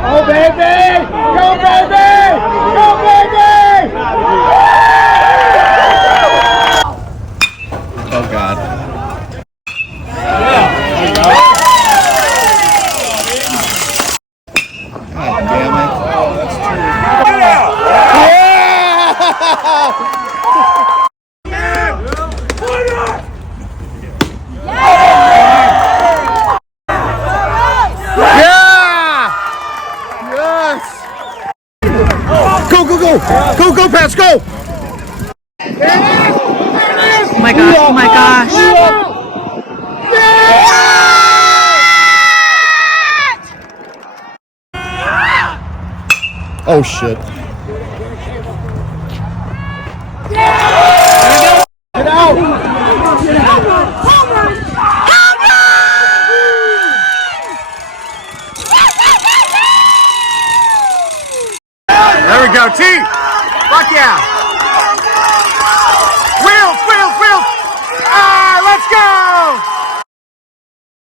Go, baby! Go, baby! Go, baby! Oh, God. God damn it. Go, Pats, go! Oh my gosh, oh my gosh. Oh, shit. Get out! There we go, T! Fuck yeah!